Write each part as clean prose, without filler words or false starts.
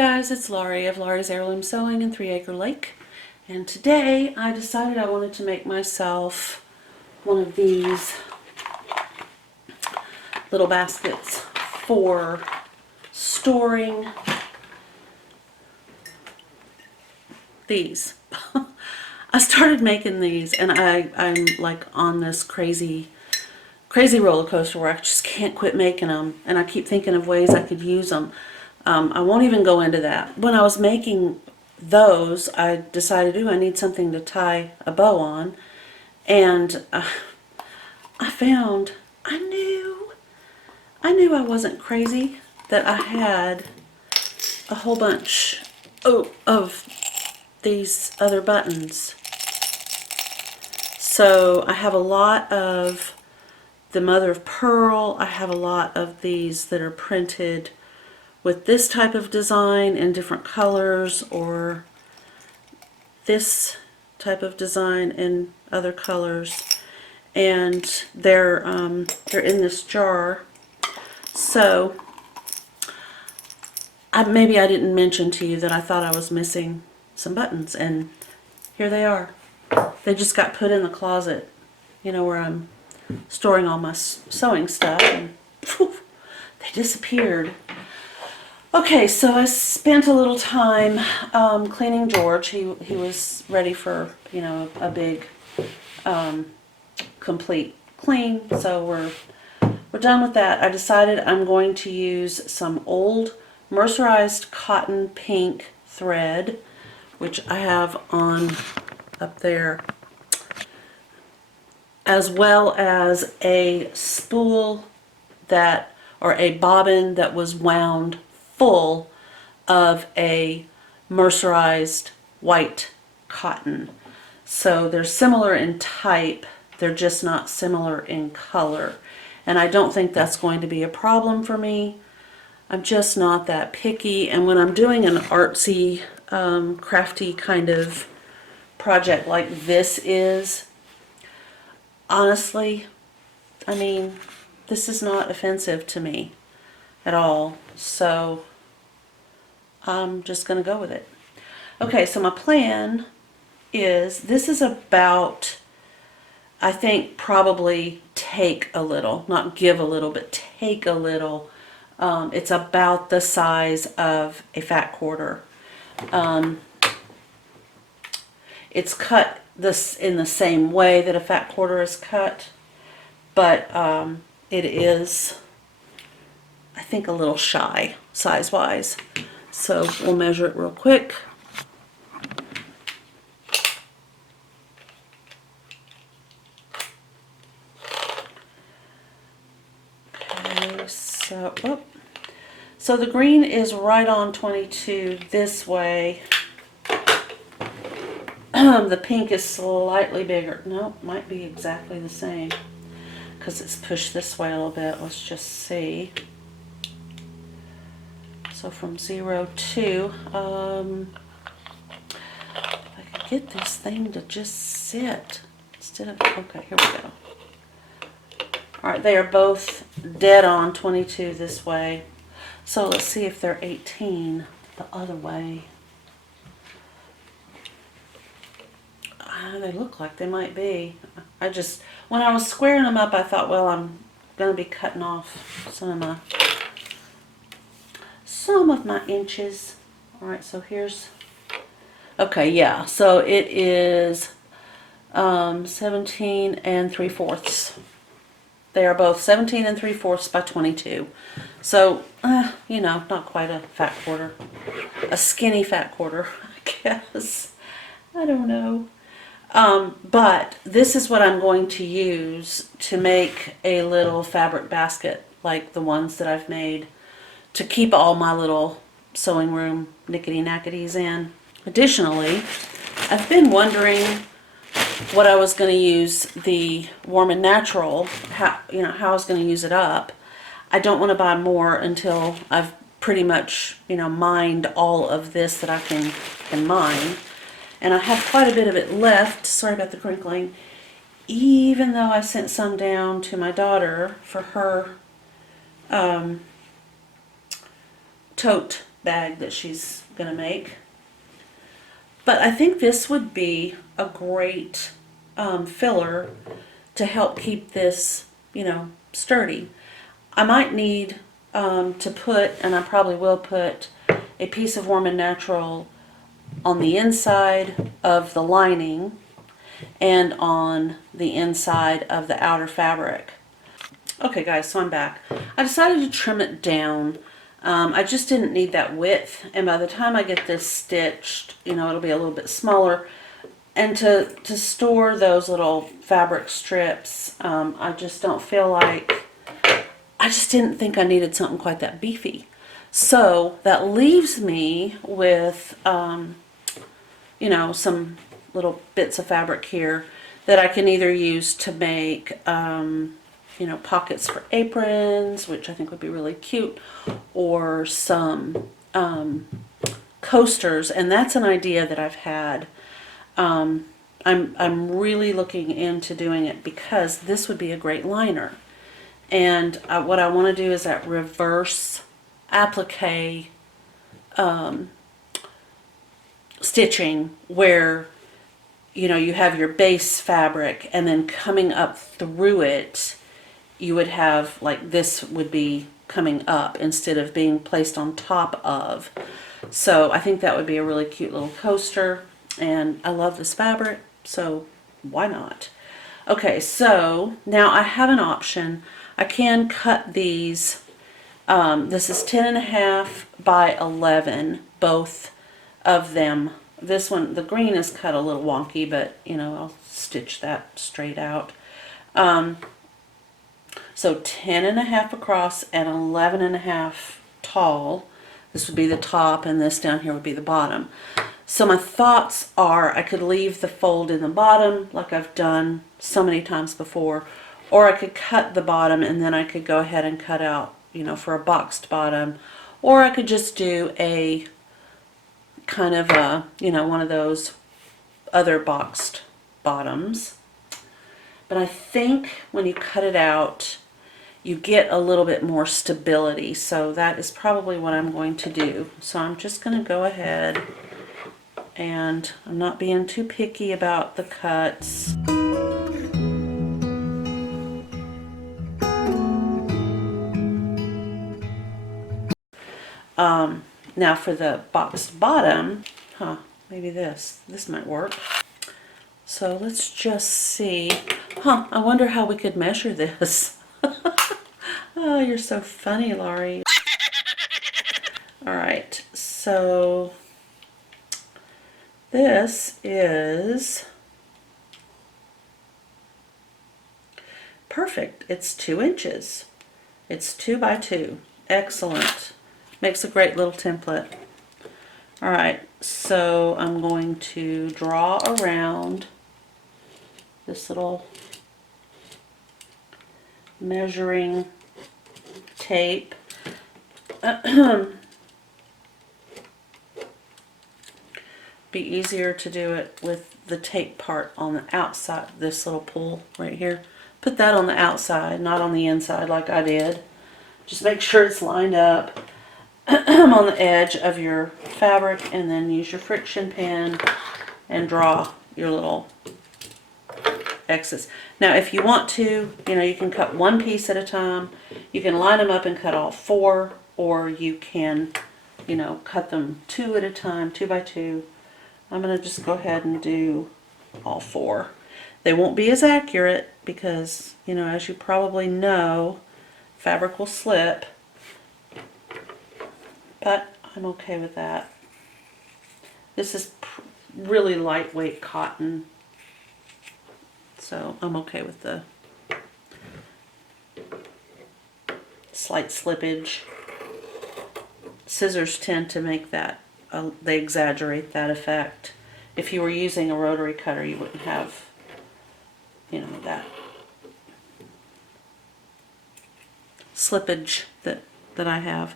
guys, it's Laurie of Laurie's Heirloom Sewing in 3 Acre Lake, and today I decided I wanted to make myself one of these little baskets for storing these. I started making these and I'm like on this crazy roller coaster where I just can't quit making them, and I keep thinking of ways I could use them. I won't even go into that. When I was making those, I decided, ooh, I need something to tie a bow on, and I found, I knew I wasn't crazy, that I had a whole bunch of these other buttons. So I have a lot of the mother of pearl. I have a lot of these that are printed with this type of design in different colors, or this type of design in other colors, and they're in this jar. So maybe I didn't mention to you that I thought I was missing some buttons, and here they are. They just got put in the closet, you know, where I'm storing all my sewing stuff, and poof, they disappeared. Okay, so I spent a little time cleaning George. He was ready for, you know, a big complete clean. So we're done with that. I decided I'm going to use some old mercerized cotton pink thread, which I have on up there, as well as a spool that, or a bobbin that was wound full of a mercerized white cotton. So they're similar in type, they're just not similar in color. And I don't think that's going to be a problem for me. I'm just not that picky, and when I'm doing an artsy, crafty kind of project like this is, honestly, I mean, this is not offensive to me at all. So I'm just going to go with it. Okay, so my plan is, this is about, I think, probably take a little, not give a little, but take a little. It's about the size of a fat quarter. It's cut this in the same way that a fat quarter is cut, but it is, I think, a little shy size-wise. So we'll measure it real quick. Okay, so the green is right on 22 this way. The pink is slightly bigger. No, might be exactly the same because it's pushed this way a little bit. Let's just see. So from 0 to, if I could get this thing to just sit instead of, okay, here we go. Alright, they are both dead on 22 this way. So let's see if they're 18 the other way. They look like they might be. When I was squaring them up, I thought, well, I'm going to be cutting off some of my inches. Alright, so here's, okay, yeah, so it is 17 3/4. They are both 17 3/4 by 22. So, you know, not quite a fat quarter. A skinny fat quarter, I guess. I don't know. But this is what I'm going to use to make a little fabric basket like the ones that I've made, to keep all my little sewing room knickety-knackities in. Additionally, I've been wondering what I was going to use the Warm and Natural, how I was going to use it up. I don't want to buy more until I've pretty much, you know, mined all of this that I can mine. And I have quite a bit of it left. Sorry about the crinkling. Even though I sent some down to my daughter for her tote bag that she's gonna make. But I think this would be a great filler to help keep this, you know, sturdy. I might need to put, and I probably will put, a piece of Warm and Natural on the inside of the lining and on the inside of the outer fabric. Okay guys, so I'm back. I decided to trim it down. I just didn't need that width, and by the time I get this stitched, you know, it'll be a little bit smaller. And to store those little fabric strips, I just don't feel like, I just didn't think I needed something quite that beefy. So that leaves me with, you know, some little bits of fabric here that I can either use to make, you know, pockets for aprons, which I think would be really cute, or some coasters, and that's an idea that I've had. I'm really looking into doing it because this would be a great liner. And what I want to do is that reverse applique stitching, where, you know, you have your base fabric and then coming up through it, you would have, like, this would be coming up instead of being placed on top of. So I think that would be a really cute little coaster, and I love this fabric, so why not? Okay, so now I have an option. I can cut these. This is 10.5 by 11, both of them. This one, the green, is cut a little wonky, but you know, I'll stitch that straight out. So 10.5 across and 11.5 tall. This would be the top, and this down here would be the bottom. So my thoughts are I could leave the fold in the bottom like I've done so many times before, or I could cut the bottom and then I could go ahead and cut out, you know, for a boxed bottom, or I could just do a kind of a, you know, one of those other boxed bottoms. But I think when you cut it out, you get a little bit more stability, so that is probably what I'm going to do. So I'm just going to go ahead, and I'm not being too picky about the cuts. Now for the boxed bottom, maybe this might work. So let's just see. I wonder how we could measure this. Oh, you're so funny, Laurie. All right, so this is perfect. It's 2 inches. It's 2 by 2. Excellent. Makes a great little template. All right, so I'm going to draw around this little measuring tape. Be easier to do it with the tape part on the outside, this little pull right here. Put that on the outside, not on the inside like I did. Just make sure it's lined up on the edge of your fabric, and then use your friction pen and draw your little X's. Now if you want to, you know, you can cut one piece at a time. You can line them up and cut all 4, or you can, you know, cut them 2 at a time, 2 by 2. I'm going to just go ahead and do all 4. They won't be as accurate because, you know, as you probably know, fabric will slip, but I'm okay with that. This is really lightweight cotton, so I'm okay with the slight slippage. Scissors tend to make that, they exaggerate that effect. If you were using a rotary cutter, you wouldn't have, you know, that slippage that I have.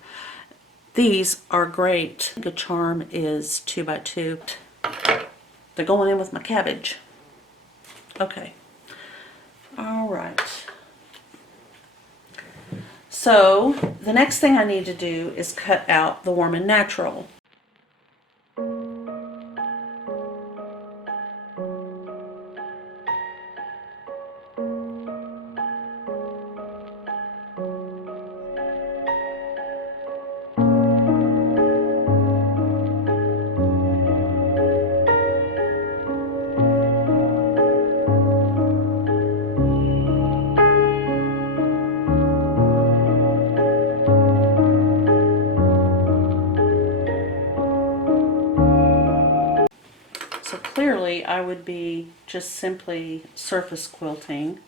These are great. The charm is 2 by 2. They're going in with my cabbage. Okay. All right. So the next thing I need to do is cut out the warm and natural. So clearly I would be just simply surface quilting.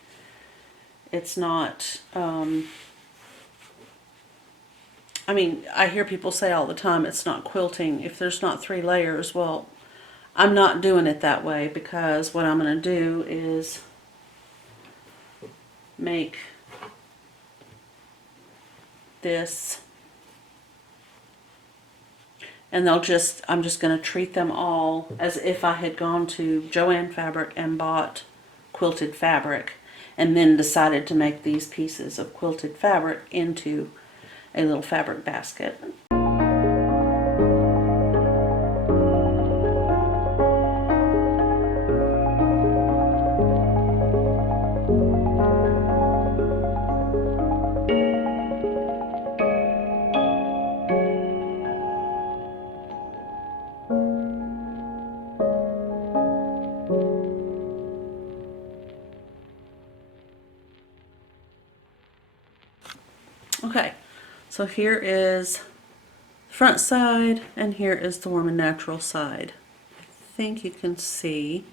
It's not, I mean, I hear people say all the time it's not quilting if there's not 3 layers. Well, I'm not doing it that way, because what I'm going to do is make this, and I'm just going to treat them all as if I had gone to Joann Fabric and bought quilted fabric, and then decided to make these pieces of quilted fabric into a little fabric basket. Okay, so here is the front side, and here is the warm and natural side. I think you can see.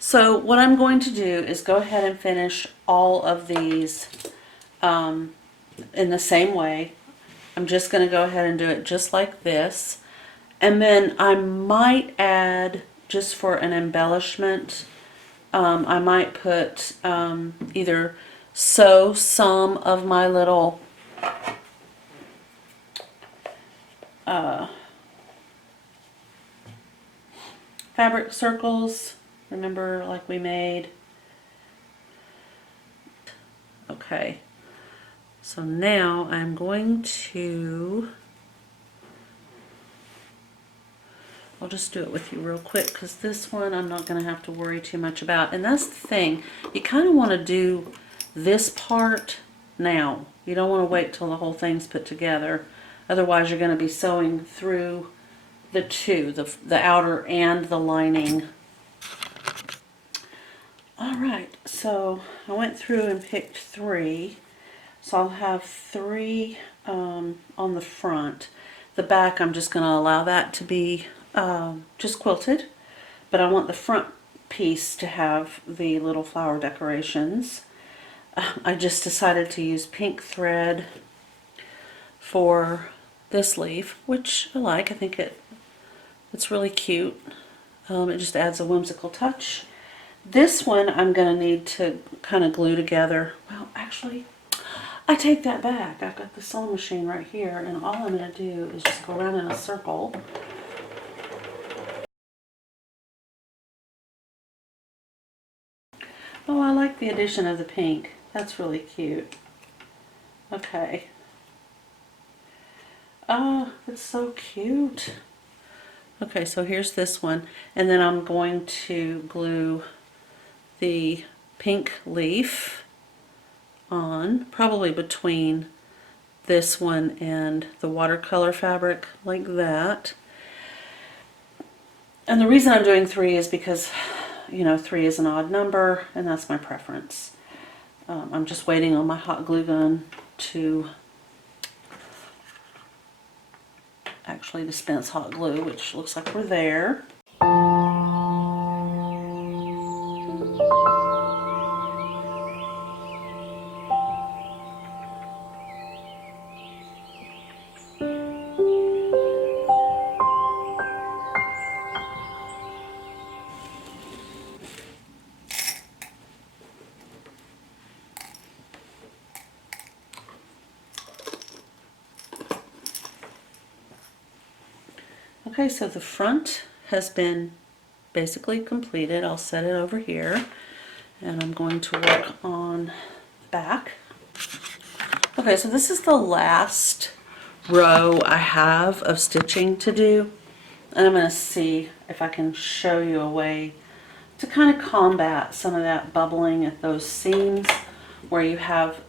So what I'm going to do is go ahead and finish all of these in the same way. I'm just going to go ahead and do it just like this. And then I might add, just for an embellishment, I might put either sew some of my little fabric circles. Remember, like we made. Okay, so now I'm going to, I'll just do it with you real quick, because this one I'm not going to have to worry too much about. And that's the thing, you kind of want to do this part now. You don't want to wait till the whole thing's put together. Otherwise you're going to be sewing through the two, the outer and the lining. Alright, so I went through and picked 3. So I'll have 3 on the front. The back, I'm just going to allow that to be just quilted. But I want the front piece to have the little flower decorations. I just decided to use pink thread for this leaf, which I like. I think it's really cute. It just adds a whimsical touch. This one I'm going to need to kind of glue together. Well, actually, I take that back. I've got the sewing machine right here, and all I'm going to do is just go around in a circle. Oh, I like the addition of the pink. That's really cute. Okay. Oh, it's so cute. Okay, so here's this one, and then I'm going to glue the pink leaf on, probably between this one and the watercolor fabric, like that. And the reason I'm doing 3 is because, you know, 3 is an odd number, and that's my preference. I'm just waiting on my hot glue gun to actually dispense hot glue, which looks like we're there. Okay, so the front has been basically completed. I'll set it over here, and I'm going to work on back. Oh, Okay, so this is the last row I have of stitching to do. And I'm going to see if I can show you a way to kind of combat some of that bubbling at those seams where you have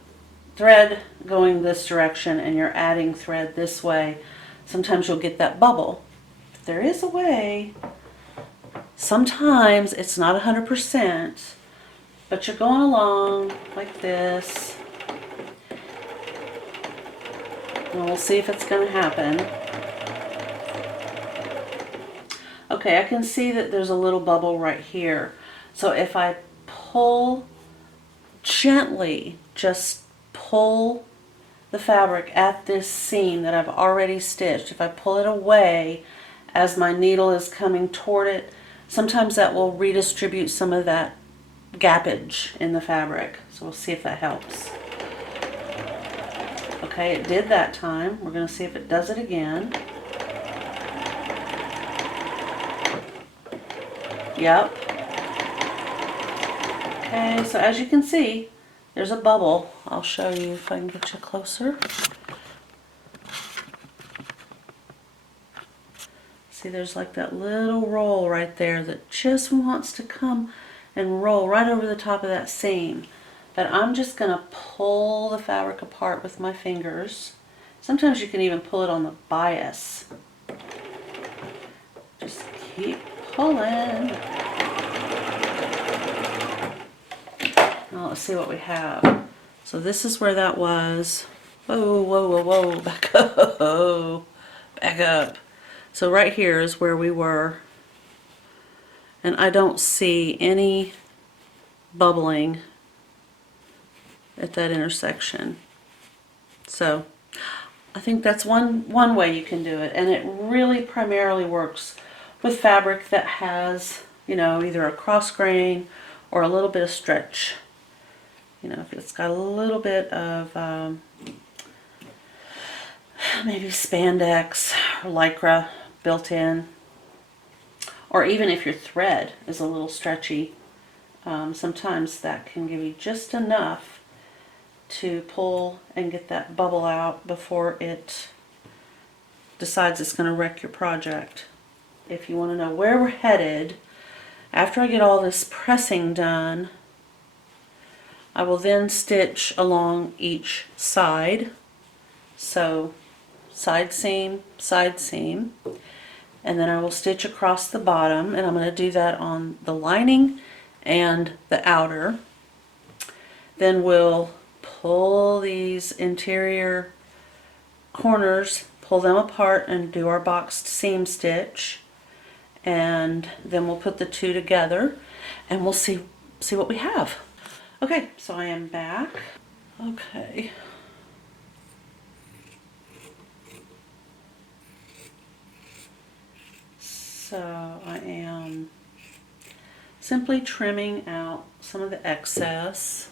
thread going this direction and you're adding thread this way. Sometimes you'll get that bubble. If there is a way, sometimes it's not 100%, but you're going along like this. And we'll see if it's going to happen. Okay, I can see that there's a little bubble right here. So if I pull gently, just pull the fabric at this seam that I've already stitched, if I pull it away as my needle is coming toward it, sometimes that will redistribute some of that gappage in the fabric. So we'll see if that helps. Okay, it did that time. We're going to see if it does it again. Yep. Okay, so as you can see, there's a bubble. I'll show you if I can get you closer. See, there's like that little roll right there that just wants to come and roll right over the top of that seam. But I'm just going to pull the fabric apart with my fingers. Sometimes you can even pull it on the bias. Just keep pulling. Now let's see what we have. So this is where that was. Whoa, whoa, whoa, whoa, back up. Back up. So right here is where we were. And I don't see any bubbling at that intersection. So I think that's one way you can do it. And it really primarily works with fabric that has, you know, either a cross grain or a little bit of stretch. You know, if it's got a little bit of maybe spandex or lycra built in, or even if your thread is a little stretchy, sometimes that can give you just enough to pull and get that bubble out before it decides it's going to wreck your project. If you want to know where we're headed, after I get all this pressing done, I will then stitch along each side. So side seam, and then I will stitch across the bottom, and I'm going to do that on the lining and the outer. Then we'll pull these interior corners, pull them apart and do our boxed seam stitch, and then we'll put the two together and we'll see what we have. Okay, so I am back. Okay. So I am simply trimming out some of the excess,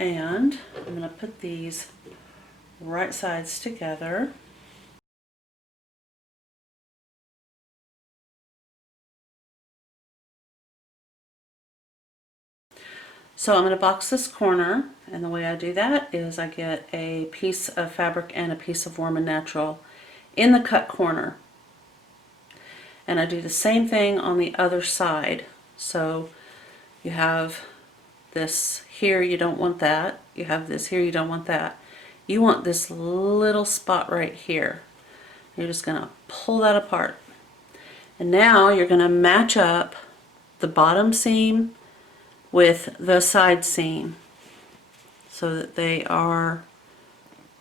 and I'm going to put these right sides together. So I'm going to box this corner, and the way I do that is I get a piece of fabric and a piece of Warm and Natural in the cut corner. And I do the same thing on the other side. So you have this here, you don't want that. You have this here, you don't want that. You want this little spot right here. You're just going to pull that apart. And now you're going to match up the bottom seam with the side seam so that they are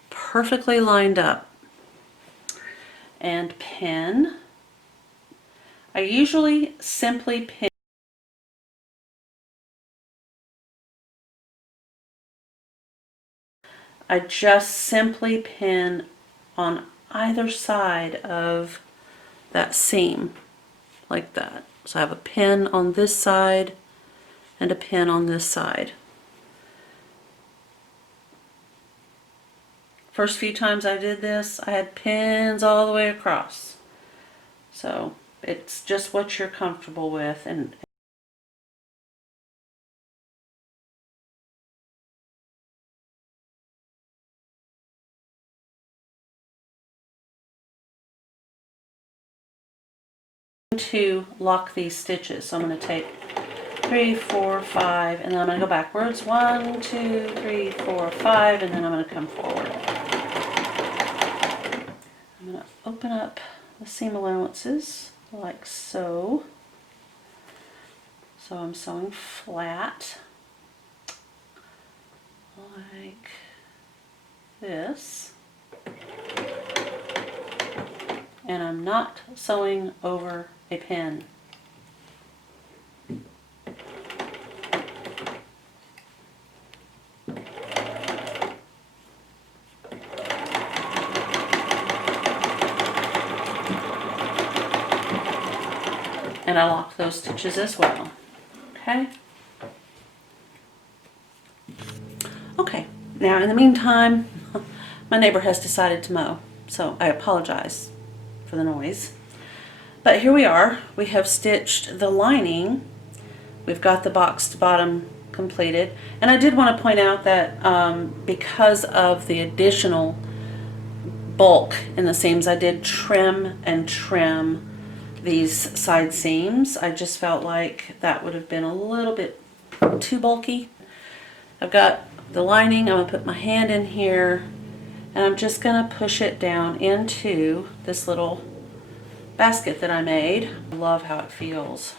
perfectly lined up. And pin. I usually simply pin I just simply pin on either side of that seam like that. So I have a pin on this side and a pin on this side. First few times I did this, I had pins all the way across. So it's just what you're comfortable with. And to lock these stitches. So I'm going to take 3, 4, 5, and then I'm going to go backwards. 1, 2, 3, 4, 5, and then I'm going to come forward. I'm going to open up the seam allowances like so. So I'm sewing flat like this. And I'm not sewing over a pin. And I lock those stitches as well. Okay. Okay, now in the meantime, my neighbor has decided to mow, so I apologize for the noise. But here we are. We have stitched the lining. We've got the boxed bottom completed. And I did want to point out that because of the additional bulk in the seams, I did trim and trim these side seams. I just felt like that would have been a little bit too bulky. I've got the lining. I'm going to put my hand in here and I'm just going to push it down into this little basket that I made. I love how it feels.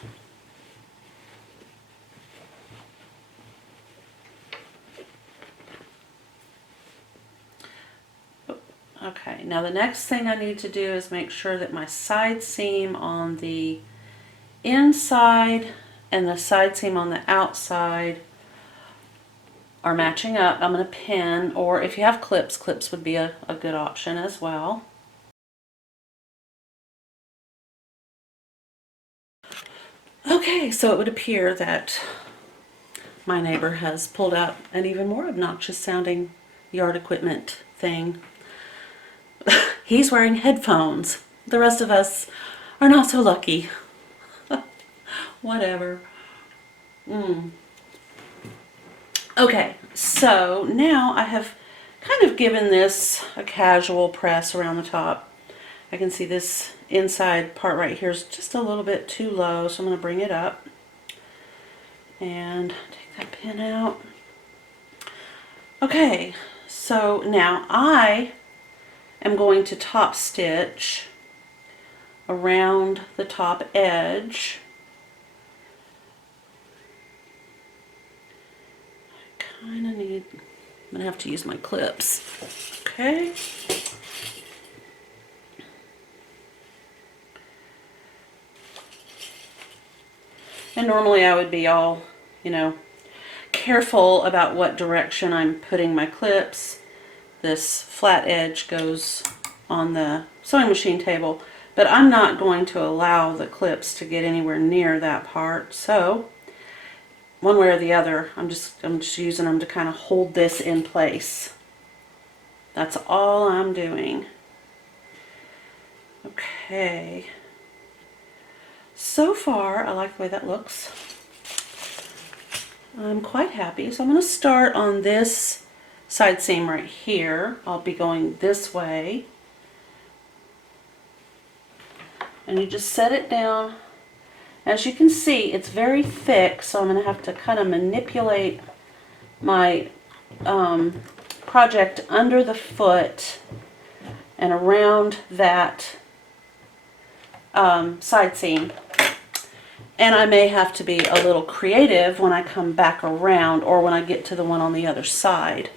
Okay, now the next thing I need to do is make sure that my side seam on the inside and the side seam on the outside are matching up. I'm going to pin, or if you have clips, clips would be a good option as well. Okay, so it would appear that my neighbor has pulled out an even more obnoxious sounding yard equipment thing. He's wearing headphones. The rest of us are not so lucky. Whatever. Okay, so now I have kind of given this a casual press around the top. I can see this inside part right here is just a little bit too low, so I'm going to bring it up and take that pin out. Okay, so now I am going to top stitch around the top edge. I kind of need, I'm going to have to use my clips. Okay. And normally I would be all, careful about what direction I'm putting my clips. This flat edge goes on the sewing machine table, but I'm not going to allow the clips to get anywhere near that part. So one way or the other, I'm just using them to kind of hold this in place. That's all I'm doing. Okay. So far, I like the way that looks. I'm quite happy. So I'm going to start on this side seam right here. I'll be going this way. And you just set it down. As you can see, it's very thick, so I'm going to have to kind of manipulate my project under the foot and around that side seam. And I may have to be a little creative when I come back around or when I get to the one on the other side.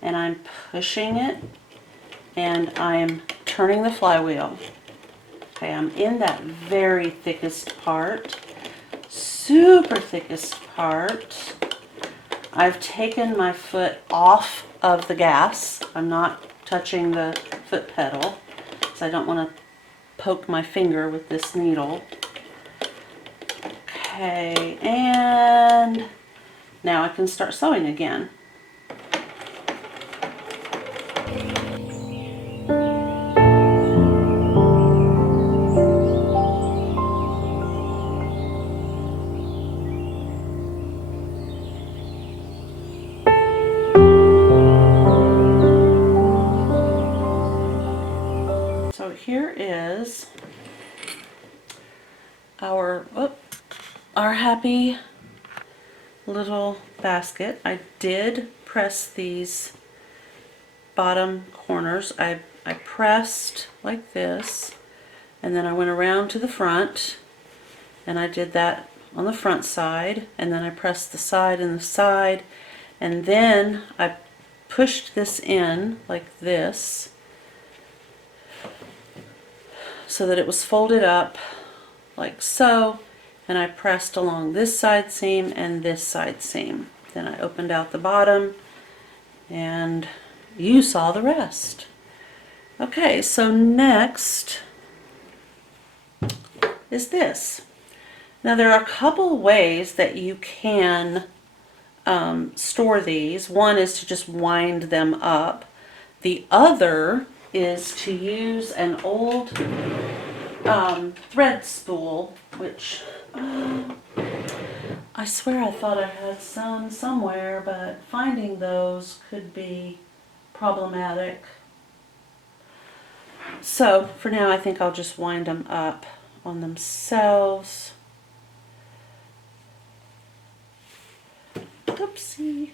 And I'm pushing it and I'm turning the flywheel. Okay, I'm in that very thickest part, super thickest part. I've taken my foot off of the gas. I'm not touching the foot pedal because I don't want to poke my finger with this needle. Okay, and now I can start sewing again. So here is our happy little basket. I did press these bottom corners. I pressed like this, and then I went around to the front, and I did that on the front side, and then I pressed the side and the side, and then I pushed this in like this so that it was folded up like so, and I pressed along this side seam and this side seam. Then I opened out the bottom, and you saw the rest. Okay, so next is this. Now there are a couple ways that you can store these. One is to just wind them up. The other is to use an old thread spool, which I swear I thought I had some somewhere, but finding those could be problematic. So for now I think I'll just wind them up on themselves. Oopsie.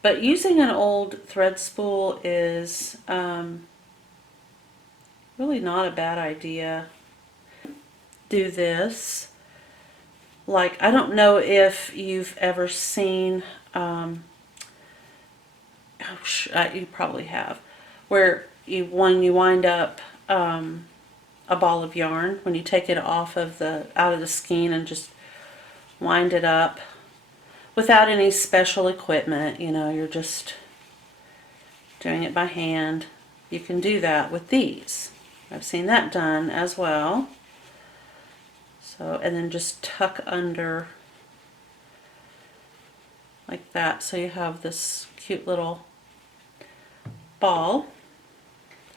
But using an old thread spool is really not a bad idea. Do this. Like, I don't know if you've ever seen, you probably have, where when you wind up a ball of yarn, when you take it off of out of the skein and just wind it up without any special equipment, you know, you're just doing it by hand. You can do that with these. I've seen that done as well. So, and then just tuck under like that, so you have this cute little ball.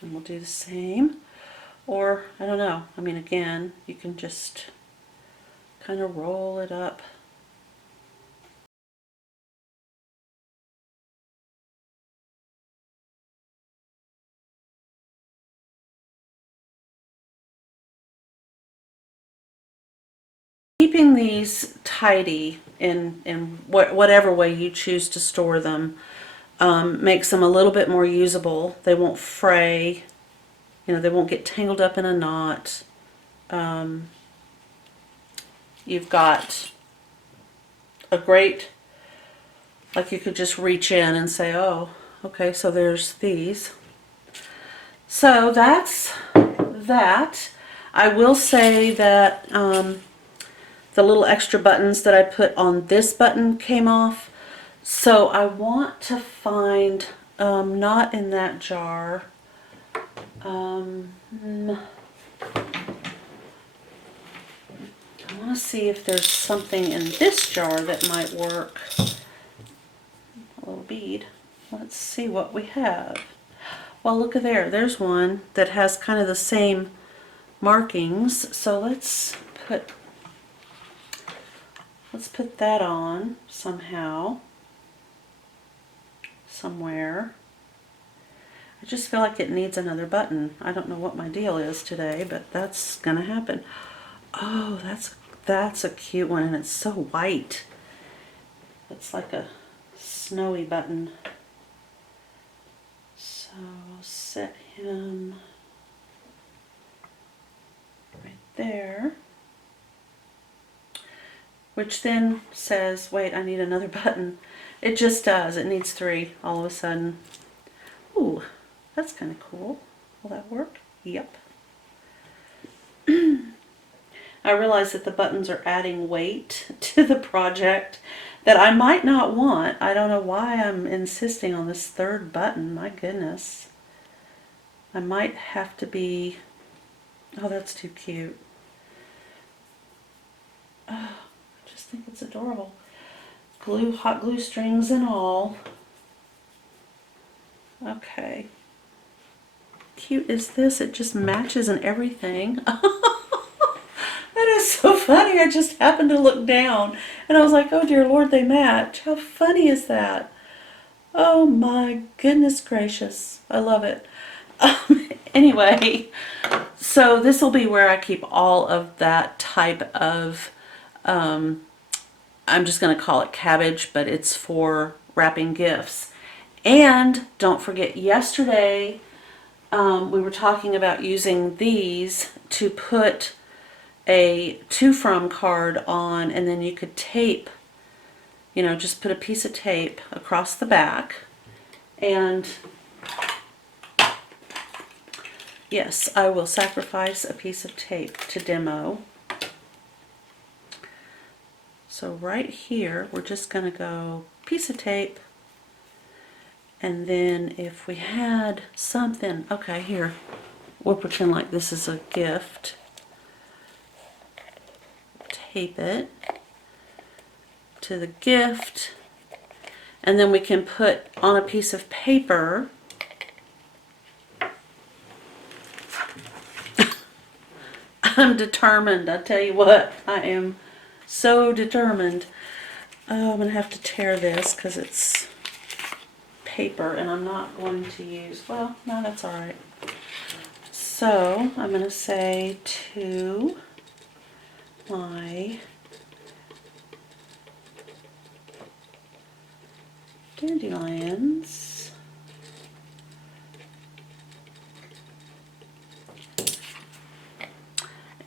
And we'll do the same. Or, I don't know, I mean, again, you can just kind of roll it up. Keeping these tidy in whatever way you choose to store them makes them a little bit more usable. They won't fray, you know, they won't get tangled up in a knot. You've got a great, like you could just reach in and say, oh, okay, so there's these. So that's that. I will say that the little extra buttons that I put on this button came off. So I want to find, not in that jar, I want to see if there's something in this jar that might work. A little bead. Let's see what we have. Well, look at there. There's one that has kind of the same markings. So let's put that on somehow. Somewhere. I just feel like it needs another button. I don't know what my deal is today, but that's gonna happen. Oh, that's a cute one, and it's so white. It's like a snowy button. So I'll set him right there. Which then says, wait, I need another button. It just does. It needs 3 all of a sudden. Ooh, that's kind of cool. Will that work? Yep. I realize that the buttons are adding weight to the project that I might not want. I don't know why I'm insisting on this 3rd button. My goodness. I might have to be... Oh, that's too cute. Oh, I just think it's adorable. Glue, hot glue strings and all. Okay. Cute is this? It just matches and everything. That is so funny. I just happened to look down and I was like, oh dear Lord, they match. How funny is that? Oh my goodness gracious. I love it. Anyway, so this will be where I keep all of that type of, I'm just going to call it cabbage, but it's for wrapping gifts. And don't forget, yesterday we were talking about using these to put a to from card on, and then you could tape, you know, just put a piece of tape across the back. And yes, I will sacrifice a piece of tape to demo. So right here, we're just going to go piece of tape. And then if we had something, okay, here, we'll pretend like this is a gift. Tape it to the gift. And then we can put on a piece of paper I'm determined. I tell you what, I am so determined. Oh, I'm going to have to tear this because it's paper and I'm not going to use, well, no, that's all right. So I'm going to say to my dandelions,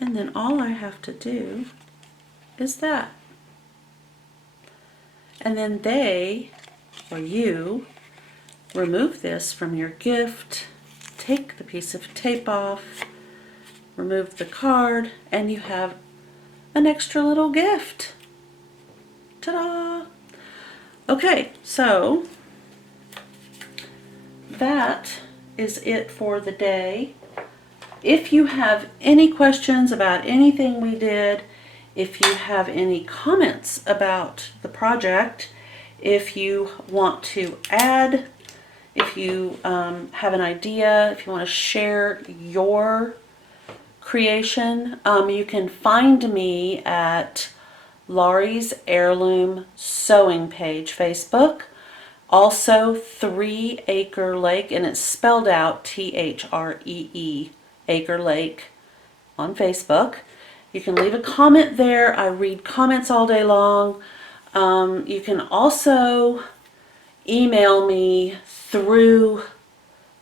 and then all I have to do is that. And then they, or you, remove this from your gift, take the piece of tape off, remove the card, and you have an extra little gift. Ta-da! Okay, so that is it for the day. If you have any questions about anything we did, if you have any comments about the project, if you want to add, if you have an idea, if you want to share your creation, you can find me at Laurie's Heirloom Sewing page, Facebook. Also 3 Acre Lake, and it's spelled out T-H-R-E-E, Acre Lake on Facebook. You can leave a comment there. I read comments all day long. You can also email me through,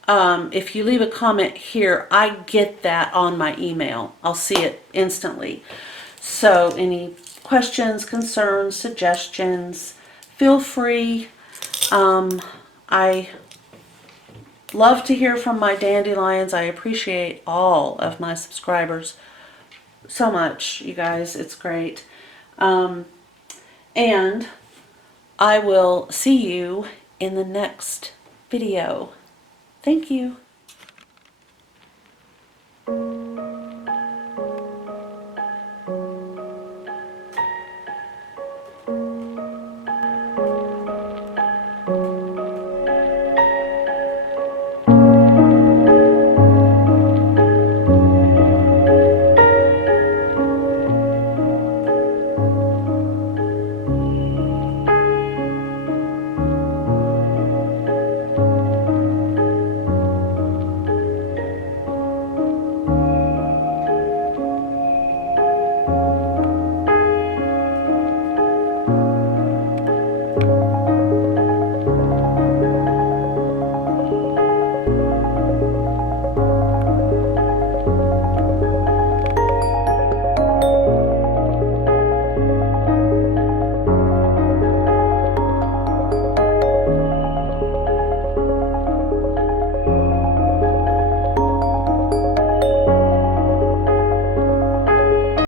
if you leave a comment here, I get that on my email. I'll see it instantly. So any questions, concerns, suggestions, feel free. I love to hear from my dandelions. I appreciate all of my subscribers so much, you guys. It's great. And I will see you in the next video. Thank you.